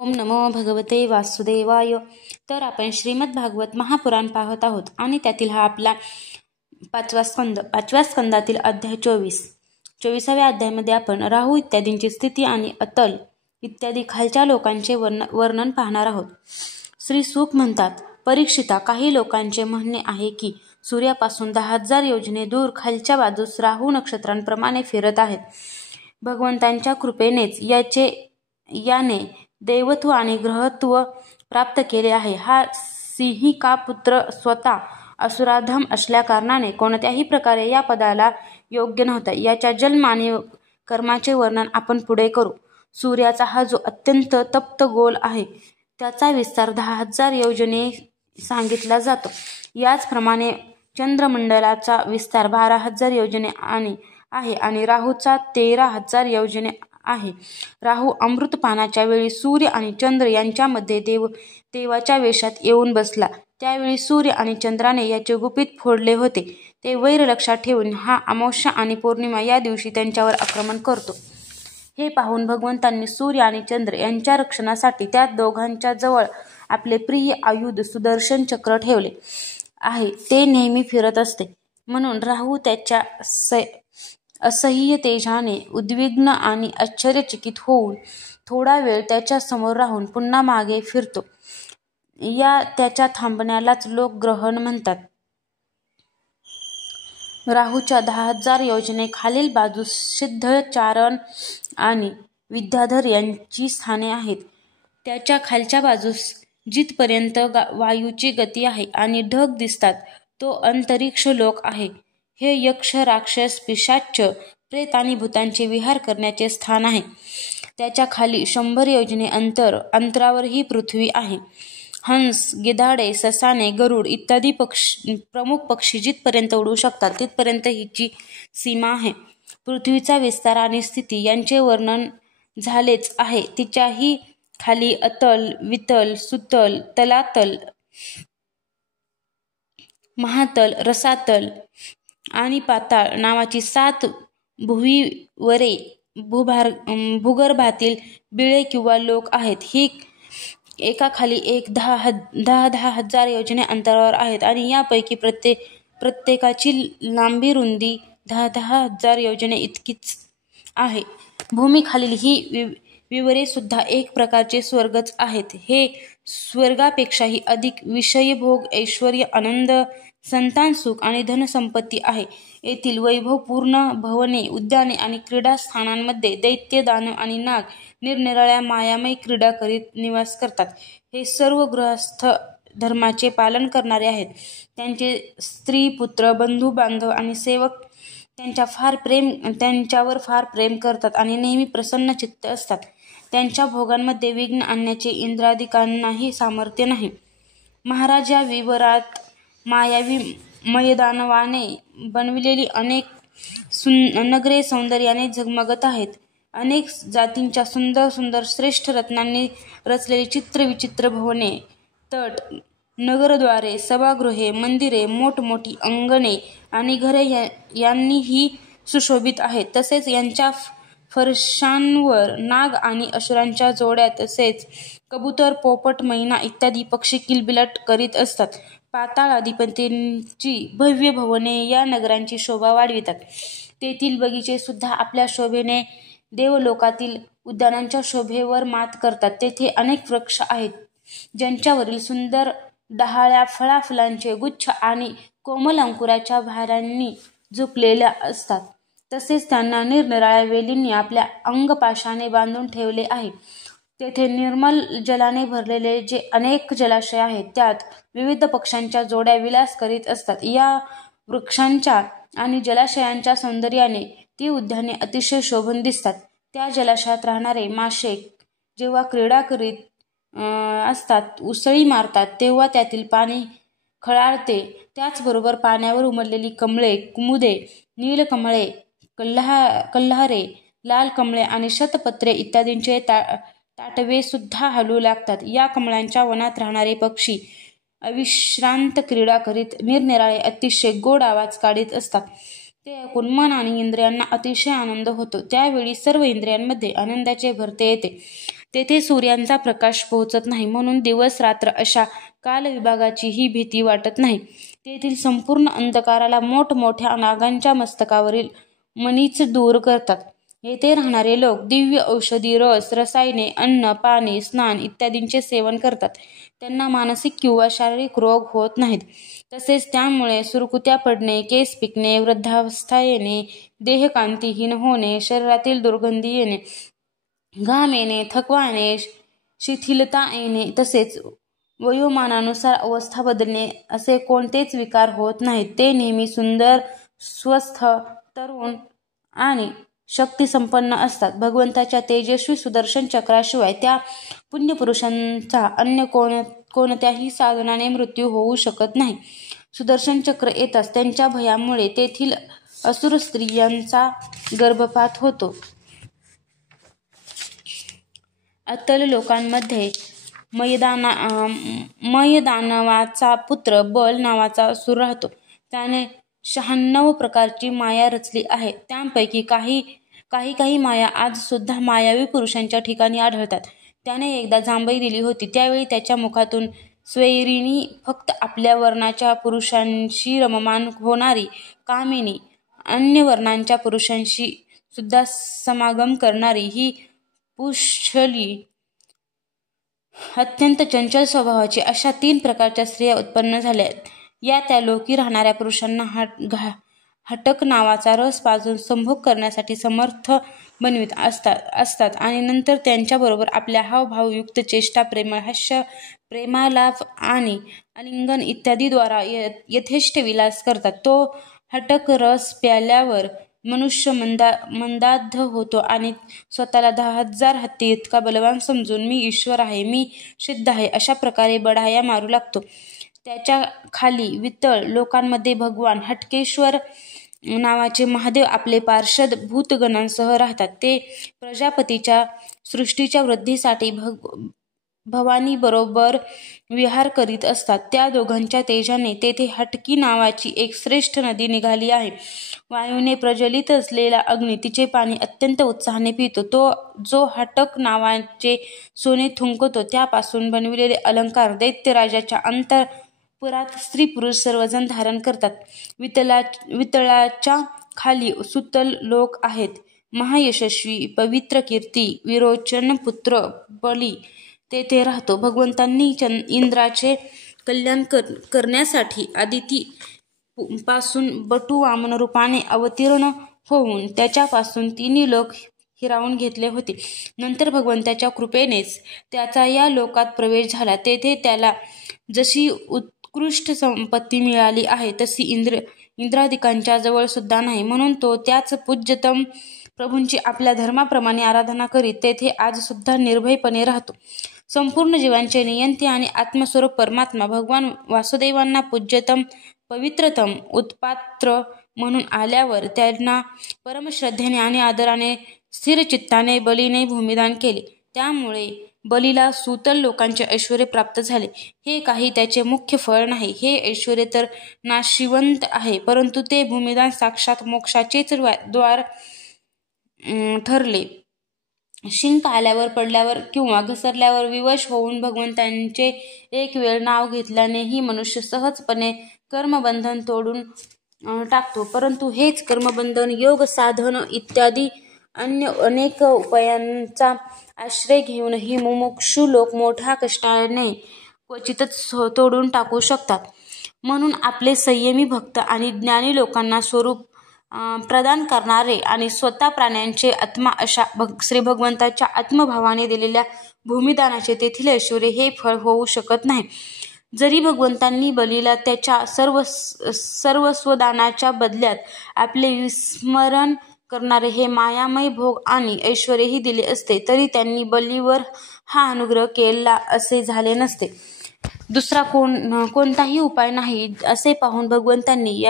ओम नमो भगवते वासुदेवाय. तर आपण श्रीमद भागवत महापुराण पाहत आहोत आणि त्यातील हा आपला पाचव्या स्कंदातील अध्याय 24व्या अध्यायामध्ये आपण राहू इत्यादींची स्थिती आणि अतल इत्यादी खालच्या लोकांचे वर्णन पाहणार आहोत. श्री सुख म्हणतात, परीक्षिता, काही लोकांचे म्हणणे आहे की सूर्यापासून 10,000 योजने दूर खालच्या बाजूस राहू नक्षत्रांप्रमाणे फिरत आहेत. भगवंतांच्या कृपेनेच याने देवत्व आणि ग्रहत्व प्राप्त केले आहे. हा सिंहिका पुत्र स्वतः असुराधम असल्या कारणाने कोणत्याही प्रकारे या पदाला योग्य नव्हता. याच्या जन्म आणि कर्माचे वर्णन आपण पुढे करू. सूर्याचा हा जो अत्यंत तप्त गोल आहे त्याचा विस्तार 10,000 योजने सांगितला जातो. याचप्रमाणे चंद्रमंडलाचा विस्तार 12,000 योजने आहे आणि राहूचा 13,000 योजने आहे. राहू अमृतपानाच्या वेळी सूर्य आणि चंद्र यांच्यामध्ये देवाच्या वेशात येऊन बसला. त्यावेळी सूर्य आणि चंद्राने याचे गुपित फोडले होते. ते वैर लक्षात ठेवून हा अमावस्या आणि पौर्णिमा या दिवशी त्यांच्यावर आक्रमण करतो. हे पाहून भगवंतांनी सूर्य आणि चंद्र यांच्या रक्षणासाठी त्या दोघांच्या जवळ आपले प्रिय आयुध सुदर्शन चक्र ठेवले आहे. ते नेहमी फिरत असते. म्हणून राहू त्याच्या असह्य तेजाने उद्विग्न आणि आश्चर्यचकित होऊन थोडा वेळ त्याच्या समोर राहून पुन्हा मागे फिरतो. त्याच्या थांबण्यालाच लोक ग्रहण म्हणतात. राहूच्या 10,000 योजने खालील बाजूस सिद्ध, चारण आणि विद्याधर यांची स्थाने आहेत. त्याच्या खालच्या बाजूस जिथपर्यंत वायूची गती आहे आणि ढग दिसतात तो अंतरिक्ष लोक आहे. हे यक्ष, राक्षस, पिशाच, प्रेत आणि भूतांचे विहार करण्याचे स्थान आहे. त्याच्या खाली 100 योजने अंतरावर ही पृथ्वी आहे. हंस, गिधाडे, ससाने, गरुड इत्यादी प्रमुख पक्षी जिथपर्यंत उडू शकतात तिथपर्यंत हिची सीमा आहे. पृथ्वीचा विस्तार आणि स्थिती यांचे वर्णन झालेच आहे. तिच्याही खाली अतल, वितल, सुतल, तलातल, महातल, रसातल आणि पाताळ नावाची 7 भुविवरे भूगर्भातील बिळे किंवा लोक आहेत. ही एकाखाली एक 10,000 योजने अंतरावर आहेत आणि यापैकी प्रत्येकाची लांबी रुंदी 10,000 योजने इतकीच आहे. भूमीखालील ही विवरे सुद्धा एक प्रकारचे स्वर्गच आहेत. हे स्वर्गापेक्षाही अधिक विषयभोग, ऐश्वर्य, आनंद, संतान सुख आणि धनसंपत्ती आहे. येथील वैभवपूर्ण भवने, उद्याने आणि क्रीडा स्थानांमध्ये दैत्य, दानव आणि नाग निरनिराळ्या मायामय क्रीडा करीत निवास करतात. हे सर्व गृहस्थ धर्माचे पालन करणारे आहेत. त्यांचे स्त्री, पुत्र, बंधू, बांधव आणि सेवक त्यांच्यावर फार प्रेम करतात आणि नेहमी प्रसन्न चित्त असतात. त्यांच्या भोगांमध्ये विघ्न आणण्याचे इंद्रादिकांनाही सामर्थ्य नाही. महाराज, या विवरात मायावी मयदानवाने बनविलेली अनेक नगरे सौंदर्याने झगमगत आहेत. अनेक जातींच्या सुंदर सुंदर श्रेष्ठ रत्नांनी रचलेली चित्रविचित्र भवने, तट, नगरद्वारे, सभागृहे, मंदिरे, मोठमोठी अंगणे आणि घरे यांनीही सुशोभित आहेत. तसेच यांच्या फरशांवर नाग आणि असुरांच्या जोड्या तसेच कबूतर, पोपट, मैना इत्यादी पक्षी किलबिलाट करीत असतात. पाताळ अधिपतींची भव्य भवने या नगरांची शोभा वाढवितात. तेथील बगीचे सुद्धा आपल्या शोभेने देवलोकातील उद्यानांच्या शोभेवर मात करतात. तेथे अनेक वृक्ष आहेत ज्यांच्यावरील सुंदर डहाळ्या फळाफुलांचे गुच्छ आणि कोमल अंकुराच्या भारांनी झुपलेल्या असतात. तसेच त्यांना निरनिराळ्या वेलींनी आपल्या अंगपाशाने बांधून ठेवले आहे. तेथे निर्मल जलाने भरलेले जे अनेक जलाशय आहेत त्यात विविध पक्ष्यांच्या जोड्या विलास करीत असतात. या वृक्षांच्या आणि जलाशयांच्या सौंदर्याने ती उद्याने अतिशय शोभून दिसतात. त्या जलाशयात राहणारे मासे जेव्हा क्रीडा करीत असतात, उसळी मारतात, तेव्हा त्यातील पाणी खळाळते. त्याचबरोबर पाण्यावर उमललेली कमळे, कुमुदे, नीलकमळे, कल्हारे, लाल कमळे आणि शतपत्रे इत्यादींचे ताटवे सुद्धा हलू लागतात. या कमळांच्या वनात राहणारे पक्षी अविश्रांत क्रीडा करीत निरनिराळे अतिशय गोड आवाज काढीत असतात. ते ऐकून मन आणि इंद्रियांना अतिशय आनंद होतो. त्यावेळी सर्व इंद्रियांमध्ये आनंदाचे भरते येते. तेथे सूर्यांचा प्रकाश पोहोचत नाही, म्हणून दिवस रात्र अशा कालविभागाचीही भीती वाटत नाही. तेथील संपूर्ण अंधकाराला मोठमोठ्या नागांच्या मस्तकावरील मणीच दूर करतात. येथे राहणारे लोक दिव्य औषधी, रस, रसायने, अन्न, पाणी, स्नान इत्यादींचे सेवन करतात. त्यांना मानसिक किंवा शारीरिक रोग होत नाहीत. तसेच त्यामुळे सुरकुत्या पडणे, केस पिकणे, वृद्धावस्था येणे, देहकांतीहीन होणे, शरीरातील दुर्गंधी येणे, घाम येणे, थकवा येणे, शिथिलता येणे तसेच वयोमानानुसार अवस्था बदलणे असे कोणतेच विकार होत नाहीत. ते नेहमी सुंदर, स्वस्थ, तरुण आणि शक्तिसंपन्न असतात. भगवंताच्या तेजस्वी सुदर्शन चक्राशिवाय त्या पुण्यपुरुषांचा अन्य कोणत्याही साधनाने मृत्यू होऊ शकत नाही. सुदर्शन चक्र येताच त्यांच्या भयामुळे तेथील असुर स्त्रियांचा गर्भपात होतो. अतल लोकांमध्ये मयदानवाचा पुत्र बल नावाचा असुर राहतो. त्याने 96 प्रकारची माया रचली आहे. त्यांपैकी काही माया आज सुद्धा मायावी पुरुषांच्या ठिकाणी आढळतात. त्याने एकदा जांभई दिली होती. त्यावेळी त्याच्या मुखातून स्वैरिणी, फक्त आपल्या वर्णाच्या पुरुषांशी रममाण होणारी कामिनी, अन्य वर्णांच्या पुरुषांशी सुद्धा समागम करणारी ही पुष्कली, अत्यंत चंचल स्वभावाची अशा 3 प्रकारच्या स्त्रिया उत्पन्न झाल्या. या त्या लोकी राहणाऱ्या पुरुषांना हटक नावाचा रस पाजून संभोग करण्यासाठी समर्थ बनवित असतात आणि नंतर त्यांच्याबरोबर आपल्या हावभावयुक्त चेष्टा, प्रेमळ हास्य, प्रेमालाप आणि आलिंगन इत्यादीद्वारा यथेष्ट विलास करतात. तो हटक रस प्यायल्यावर मनुष्य मंदाध होतो आणि स्वतःला 10,000 हत्ती इतका बलवान समजून मी ईश्वर आहे, मी सिद्ध आहे अशा प्रकारे बढाया मारू लागतो. त्याच्या खाली वितळ लोकांमध्ये भगवान हटकेश्वर नावाचे महादेव आपले पार्षद भूतगणांसह राहतात. ते प्रजापतीच्या सृष्टीच्या वृद्धीसाठी भवानी बरोबर विहार करीत असतात. त्या दोघांच्या तेजाने तेथे हटकी नावाची एक श्रेष्ठ नदी निघाली आहे. वायूने प्रज्वलित असलेला अग्नी तिचे पाणी अत्यंत उत्साहाने पितो. तो जो हटक नावाचे सोने थुंकतो त्यापासून बनविलेले अलंकार दैत्यराजाच्या अंतःपुरात स्त्री पुरुष सर्वजण धारण करतात. वितळाच्या खाली सुतल लोक आहेत. महायशस्वी पवित्र कीर्ती विरोचन पुत्र बली तेथे राहतो. भगवंतांनी इंद्राचे कल्याण करण्यासाठी आदिती पासून बटू वामन रूपाने अवतीर्ण होऊन त्याच्यापासून 3 लोक हिरावून घेतले होते. नंतर भगवंताच्या कृपेनेच त्याचा या लोकात प्रवेश झाला. तेथे त्याला जशी उत्कृष्ट संपत्ती मिळाली आहे तशी इंद्रादिकांच्या जवळ सुद्धा नाही. म्हणून तो त्याच पूज्यतम प्रभूंची आपल्या धर्माप्रमाणे आराधना करीत तेथे आज सुद्धा निर्भयपणे राहतो. संपूर्ण जीवांचे नियंते आणि आत्मस्वरूप परमात्मा भगवान वासुदेवांना पूज्यतम, पवित्रतम, उत्पात्र म्हणून आल्यावर त्यांना परमश्रद्धेने आणि आदराने स्थिर चित्ताने बलीने भूमिदान केले. त्यामुळे बलीला सुतल लोकांचे ऐश्वर्य प्राप्त झाले. हे काही त्याचे मुख्य फळ नाही. हे ऐश्वर्य तर नाशिवंत आहे, परंतु ते भूमिदान साक्षात मोक्षाचेच द्वार ठरले. शिंक आल्यावर, पडल्यावर किंवा घसरल्यावर विवश होऊन भगवंतांचे एक वेळ नाव घेतल्यानेही मनुष्य सहजपणे कर्मबंधन तोडून टाकतो. परंतु हेच कर्मबंधन योग साधन इत्यादी अन्य अनेक उपायांचा आश्रय घेऊनही मुमुक्षू लोक मोठ्या कष्टाने क्वचितच तोडून टाकू शकतात. म्हणून आपले संयमी भक्त आणि ज्ञानी लोकांना स्वरूप प्रदान करणारे आणि स्वतः प्राण्यांचे आत्मा अशा श्री भगवंताच्या आत्मभावाने दिलेल्या भूमिदानाचे तेथील ऐश्वर्य हे फळ होऊ शकत नाही. जरी भगवंतांनी बलीला त्याच्या सर्वस्वदानाच्या बदल्यात आपले विस्मरण करणारे हे मायामय भोग आणि ऐश्वर्यही दिले असते, तरी त्यांनी बलीवर हा अनुग्रह केला असे झाले नसते. दुसरा कोणताही उपाय नाही असे पाहून भगवंतांनी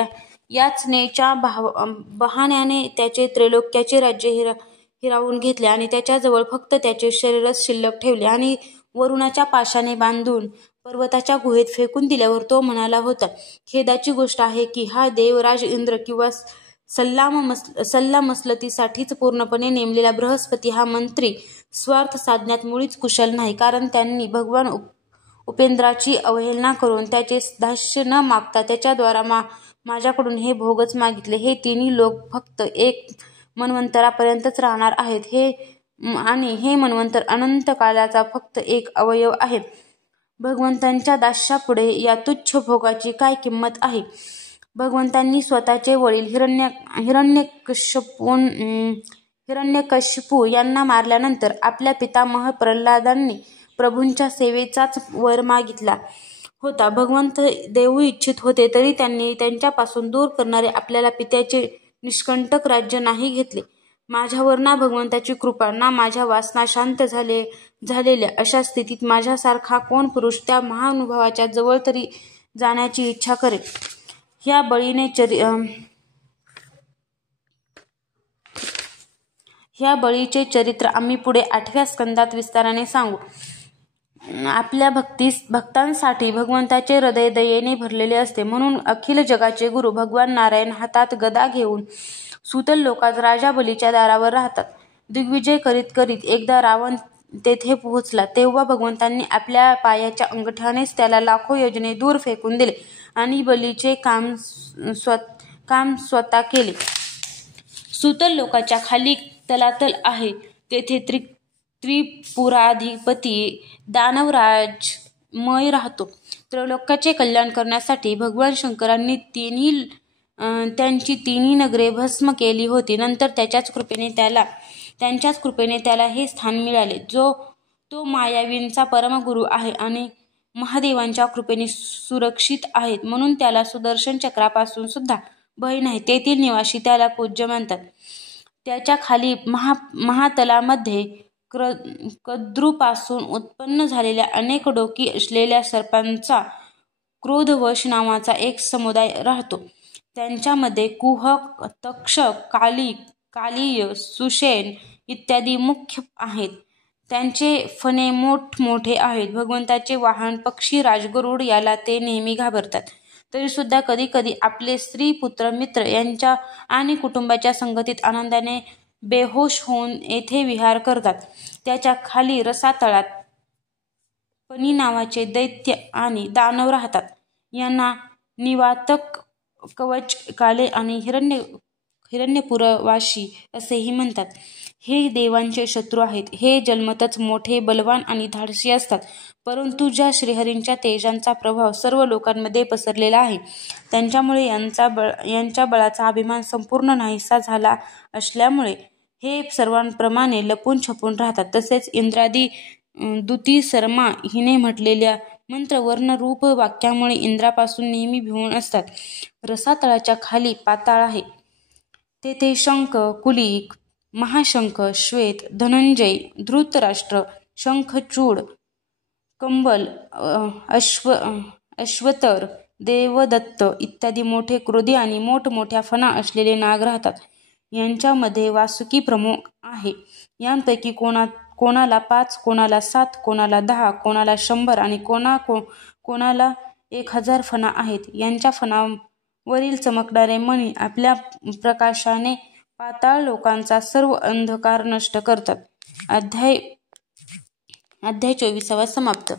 याचनेच्या बहाण्याने त्याचे त्रैलोक्याचे राज्य हिरावून घेतले आणि त्याच्याजवळ फक्त त्याचे शरीरच शिल्लक ठेवले आणि वरुणाच्या पाशाने बांधून पर्वताच्या गुहेत फेकून दिल्यावर तो म्हणाला होता, खेदाची गोष्ट आहे की हा देवराज इंद्र किंवा सल्लामसलतीसाठीच पूर्णपणे नेमलेला बृहस्पती हा मंत्री स्वार्थ साधण्यात मुळीच कुशल नाही, कारण त्यांनी भगवान उपेंद्राची अवहेलना करून त्याचे दास्य न मागता त्याच्याद्वारा माझ्याकडून हे भोगच मागितले. हे तिन्ही लोक फक्त एक मन्वंतरापर्यंतच राहणार आहेत आणि हे मन्वंतर अनंत कालाचा फक्त एक अवयव आहे. भगवंतांच्या दास्यापुढे या तुच्छ भोगाची काय किंमत आहे? भगवंतांनी स्वतःचे वडील हिरण्यकशिपू यांना मारल्यानंतर आपल्या पितामह प्रल्हादांनी प्रभूंच्या सेवेचाच वर मागितला होता. भगवंत देऊ इच्छित होते तरी त्यांनी त्यांच्यापासून दूर करणारे आपल्या पित्याचे निष्कंटक राज्य नाही घेतले. माझ्यावर ना भगवंताची कृपा ना माझ्या वासना शांत झालेल्या अशा स्थितीत माझ्यासारखा कोण पुरुष त्या महानुभावाच्या जवळ तरी जाण्याची इच्छा करेल? ह्या बळीचे चरित्र आम्ही पुढे 8व्या स्कंदात विस्ताराने सांगू. आपल्या भक्तांसाठी भगवंताचे हृदय दयेने भरलेले असते. म्हणून अखिल जगाचे गुरु भगवान नारायण हातात गदा घेऊन सुतल लोकात राजा बलीच्या दारावर राहतात. दिग्विजय करीत करीत एकदा रावण तेथे पोहोचला, तेव्हा भगवंतांनी आपल्या पायाच्या अंगठ्यानेच त्याला लाखो योजने दूर फेकून दिले आणि बलीचे काम स्वतः केले. सुतल लोकाच्या खाली तलातल आहे. तेथे त्रिपुराधिपती दानवराज मय राहतो. त्रैलोक्याचे कल्याण करण्यासाठी भगवान शंकरांनी त्यांची तिन्ही नगरे भस्म केली होती. नंतर त्यांच्याच कृपेने त्याला हे स्थान मिळाले. तो मायावींचा परमगुरू आहे आणि महादेवांच्या कृपेने सुरक्षित आहे, म्हणून त्याला सुदर्शन चक्रापासून सुद्धा भय नाही. तेथील निवासी त्याला पूज्य मानतात. त्याच्या खाली महातलामध्ये कद्रूपासून उत्पन्न झालेल्या अनेक डोकी असलेल्या सर्पांचा क्रोधवश नावाचा एक समुदाय राहतो. त्यांच्यामध्ये कुहक, तक्षक, कालीय, सुषेण इत्यादी मुख्य आहेत. त्यांचे फणे मोठमोठे आहेत. भगवंताचे वाहन पक्षी राजगरुड याला ते नेहमी घाबरतात. तरीसुद्धा कधी कधी आपले स्त्री, पुत्र, मित्र यांच्या आणि कुटुंबाच्या संगतीत आनंदाने बेहोश होऊन येथे विहार करतात. त्याच्या खाली रसातळात पनी नावाचे दैत्य आणि दानव राहतात. यांना निवातक, कवचकाले आणि हिरण्यपुरवासी असेही म्हणतात. हे देवांचे शत्रू आहेत. हे जन्मतःच मोठे, बलवान आणि धाडसी असतात. परंतु ज्या श्रीहरींच्या तेजांचा प्रभाव सर्व लोकांमध्ये पसरलेला आहे, त्यांच्यामुळे यांच्या बळाचा अभिमान संपूर्ण नाहीसा झाला असल्यामुळे हे सर्वांप्रमाणे लपून छपून राहतात. तसेच इंद्रादी दूती सरमा हिने म्हटलेल्या मंत्र, वर्ण, रूप, वाक्यामुळे इंद्रापासून नेहमी भिवून असतात. रसातळाच्या खाली पाताळ आहे. तेथे शंख, कुलिक, महाशंख, श्वेत, धनंजय, धृतराष्ट्र, शंखचूड, कंबल, अश्वतर, देवदत्त इत्यादी मोठे क्रोधी आणि मोठमोठ्या फणा असलेले नाग राहतात. यांच्यामध्ये वासुकी प्रमुख आहे. यांपैकी कोणाला 5, कोणाला 7, कोणाला 10, कोणाला 100 आणि कोणाला 1000 फणा आहेत. यांच्या फणावरील चमकणारे मणी आपल्या प्रकाशाने पाताळ लोकांचा सर्व अंधकार नष्ट करतात. अध्याय 24 समाप्त.